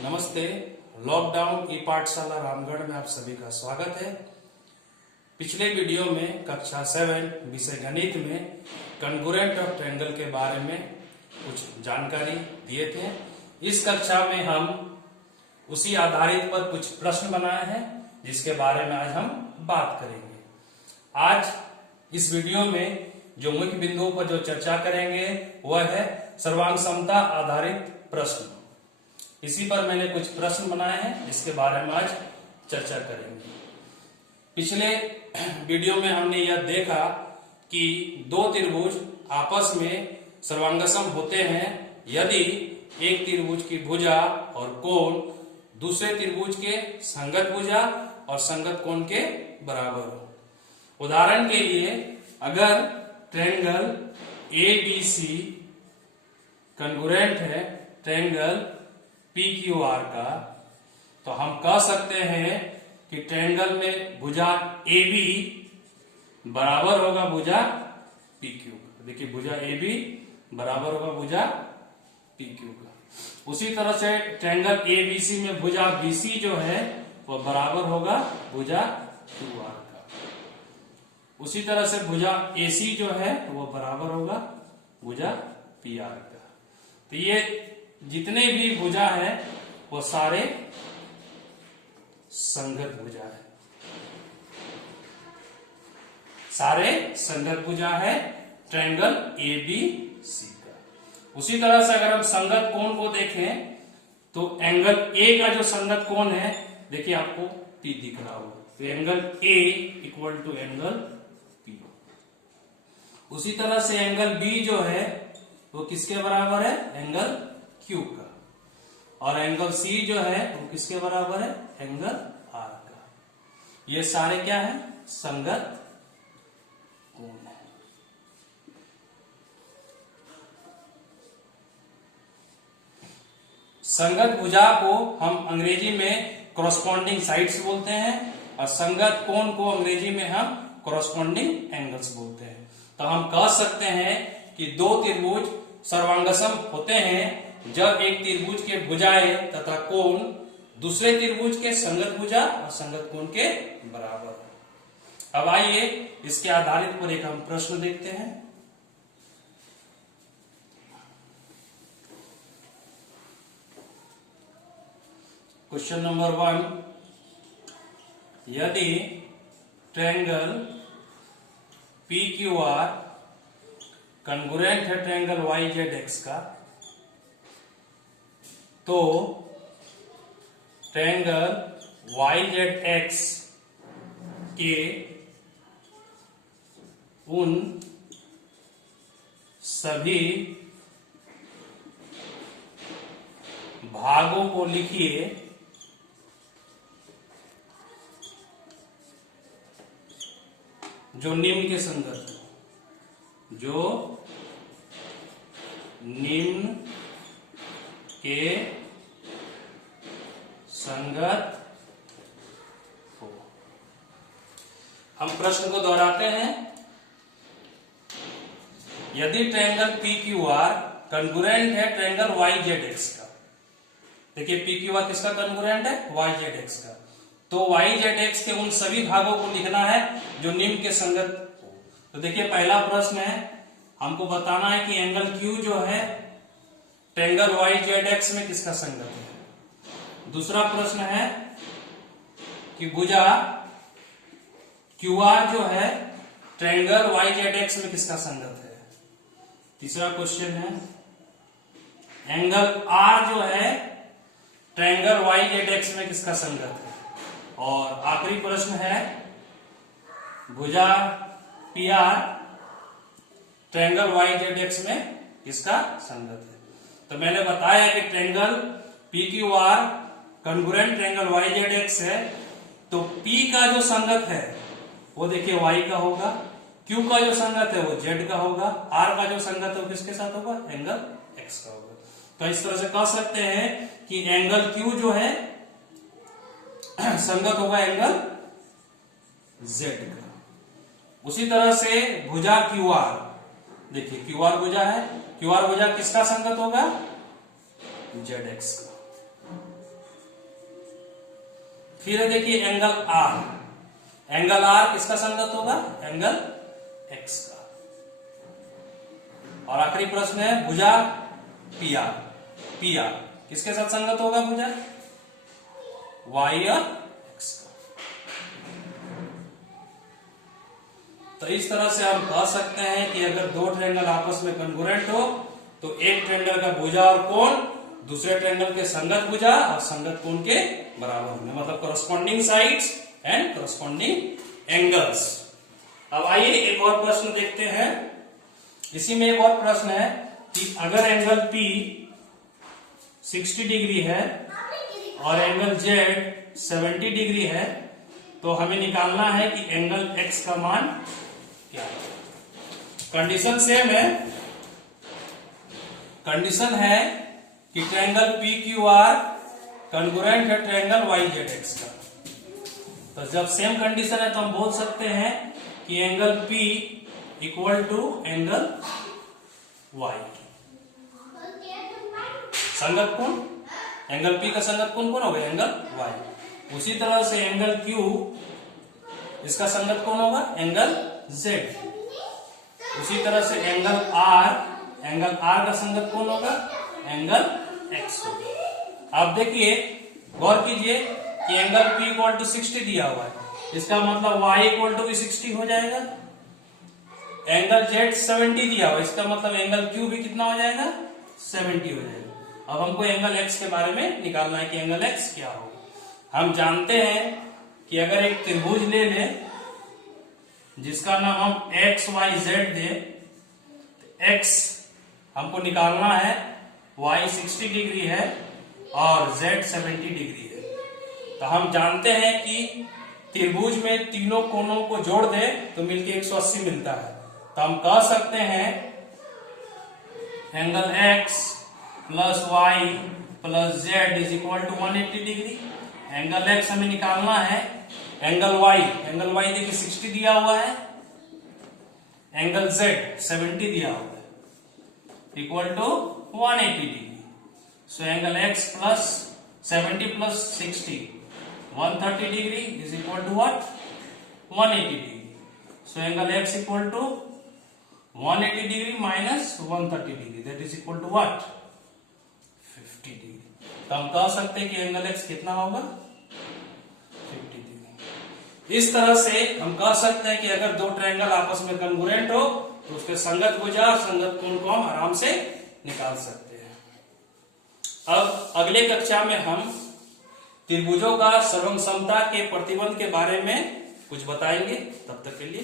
नमस्ते। लॉकडाउन ई पाठशाला रामगढ़ में आप सभी का स्वागत है। पिछले वीडियो में कक्षा 7 विषय गणित में कॉन्ग्रुएंट ऑफ ट्रायंगल के बारे में कुछ जानकारी दिए थे। इस कक्षा में हम उसी आधारित पर कुछ प्रश्न बनाए हैं जिसके बारे में आज हम बात करेंगे। आज इस वीडियो में जो मुख्य बिंदुओं पर जो चर्चा करेंगे वह है सर्वांग समता आधारित प्रश्न। इसी पर मैंने कुछ प्रश्न बनाए हैं जिसके बारे में आज चर्चा करेंगे। पिछले वीडियो में हमने यह देखा कि दो त्रिभुज आपस में सर्वांगसम होते हैं यदि एक त्रिभुज की भुजा और कोण दूसरे त्रिभुज के संगत भुजा और संगत कोण के बराबर हो। उदाहरण के लिए अगर ट्रायंगल ABC कॉन्ग्रुएंट है ट्रायंगल PQR का, तो हम कह सकते हैं कि ट्रायंगल में भुजा AB बराबर होगा भुजा PQ का। देखिए भुजा AB बराबर होगा भुजा PQ का। उसी तरह से ट्रायंगल ABC में भुजा BC जो है वह बराबर होगा भुजा QR का। उसी तरह से भुजा AC जो है वह बराबर होगा भुजा PR का। तो ये जितने भी भुजा है वो सारे संगत भुजा है, सारे संगत भुजा है ट्रायंगल ABC का। उसी तरह से अगर हम संगत कोण को देखें तो एंगल A का जो संगत कोण है, देखिए आपको P दिख रहा हो, तो angle A equal to angle P। उसी तरह से एंगल B जो है वो किसके बराबर है, एंगल Q का। और एंगल C जो है वो किसके बराबर है, एंगल R का। ये सारे क्या है, संगत कोण है। संगत भुजा को हम अंग्रेजी में कॉरस्पॉन्डिंग साइड्स बोलते हैं और संगत कोण को अंग्रेजी में हम कॉरस्पॉन्डिंग एंगल्स बोलते हैं। तो हम कह सकते हैं कि दो त्रिभुज सर्वांगसम होते हैं जब एक त्रिभुज के भुजाएं तथा कोण दूसरे त्रिभुज के संगत भुजा और संगत कोण के बराबर है। अब आइए इसके आधारित पर एक हम प्रश्न देखते हैं। क्वेश्चन नंबर 1, यदि ट्रायंगल PQR कॉन्ग्रुएंट है ट्रायंगल YZX का, तो ट्रायंगल YZX के उन सभी भागों को लिखिए जो निम्न के संगत हो, जो निम्न के संगत हो। हम प्रश्न को दोहराते हैं। यदि ट्रायंगल PQR कॉन्ग्रुएंट है ट्रायंगल YZX का, देखिए PQR किसका कॉन्ग्रुएंट है, YZX का, तो YZX के उन सभी भागों को लिखना है जो निम्न के संगत हो। तो देखिए पहला प्रश्न है, हमको बताना है कि एंगल Q जो है ट्रायंगल YZX में किसका संगत है। दूसरा प्रश्न है कि भुजा QR जो है ट्रायंगल YZX में किसका संगत है। तीसरा क्वेश्चन है एंगल R जो है ट्रायंगल YZX में किसका संगत है। और आखिरी प्रश्न है भुजा PR ट्रायंगल YZX में किसका संगत है। तो मैंने बताया कि triangle PQR congruent triangle YZX है, तो P का जो संगत है वो देखिए Y का होगा, Q का जो संगत है वो Z का होगा, R का जो संगत है वो किसके साथ होगा, एंगल X का होगा। तो इस तरह से कह सकते हैं कि एंगल Q जो है संगत होगा एंगल Z का। उसी तरह से भुजा QR, देखिए QR भुजा है, QR भुजा किसका संगत होगा, ZX का। फिर है देखिए एंगल आर, एंगल आर किसका संगत होगा? एंगल एक्स का। और आखिरी प्रश्न है भुजा पी आर, पी आर किसके साथ संगत होगा? भुजा वाई और एक्स का। तो इस तरह से हम कह सकते हैं कि अगर दो ट्रायंगल आपस में कॉन्ग्रुएंट हो तो एक ट्रायंगल का भुजा और कोण दूसरे ट्रायंगल के संगत भुजा और संगत कोण के बराबर होंगे, मतलब corresponding sides and corresponding angles. अब आइए एक और प्रश्न देखते हैं। इसी में एक और प्रश्न है कि अगर एंगल P 60 डिग्री है और एंगल Z 70 डिग्री है तो हमें निकालना है कि एंगल X का मान क्या है। कंडीशन सेम है, कंडीशन है कि ट्रायंगल PQR कॉन्ग्रुएंट है ट्रायंगल YZX का। तो जब सेम कंडीशन है तो हम बोल सकते हैं कि angle P equal to angle Y। संगत कोण, एंगल P का संगत कोण कौन होगा? Angle Y। उसी तरह से एंगल Q इसका संगत कोण होगा? Angle Z। उसी तरह से एंगल R, एंगल R का संगत कोण होगा? एंगल X होगा। अब देखिए गौर कीजिए कि एंगल P इक्वल टू 60 दिया हुआ है, इसका मतलब Y इक्वल टू भी 60 हो जाएगा। एंगल Z 70 दिया हुआ, इसका मतलब एंगल Q भी कितना हो जाएगा? 70 हो जाएगा। अब हमको एंगल X के बारे में निकालना है कि एंगल X क्या होगा। हम जानते हैं कि अगर एक त्रिभुज ले लें जिसका नाम हम एक्स वाई जेड दे, तो x हमको निकालना है, y 60 डिग्री है और z 70 डिग्री है। तो हम जानते हैं कि त्रिभुज में तीनों कोणों को जोड़ दे तो मिलके 180 मिलता है। तो हम कह सकते हैं angle x plus y plus z is equal to 180 degree. Angle x हमें निकालना है, एंगल y देखिए 60 दिया हुआ है, एंगल z 70 दिया हुआ है, equal to 180 degree. So angle x plus 70 plus 60 130 degree is equal to what? 180 degree. So angle x equal to 180 degree minus 130 degree, that is equal to what? 50 degree. तो हम कह सकते हैं कि एंगल x कितना होगा? 50 डिग्री। इस तरह से हम कह सकते हैं कि अगर दो ट्रायंगल आपस में कॉन्ग्रुएंट हो तो उसके संगत भुजा और संगत कोण को हम आराम से निकाल सकते हैं। अब अगले कक्षा में हम त्रिभुजों का सर्वसमता के प्रतिबंध के बारे में कुछ बताएंगे। तब तक के लिए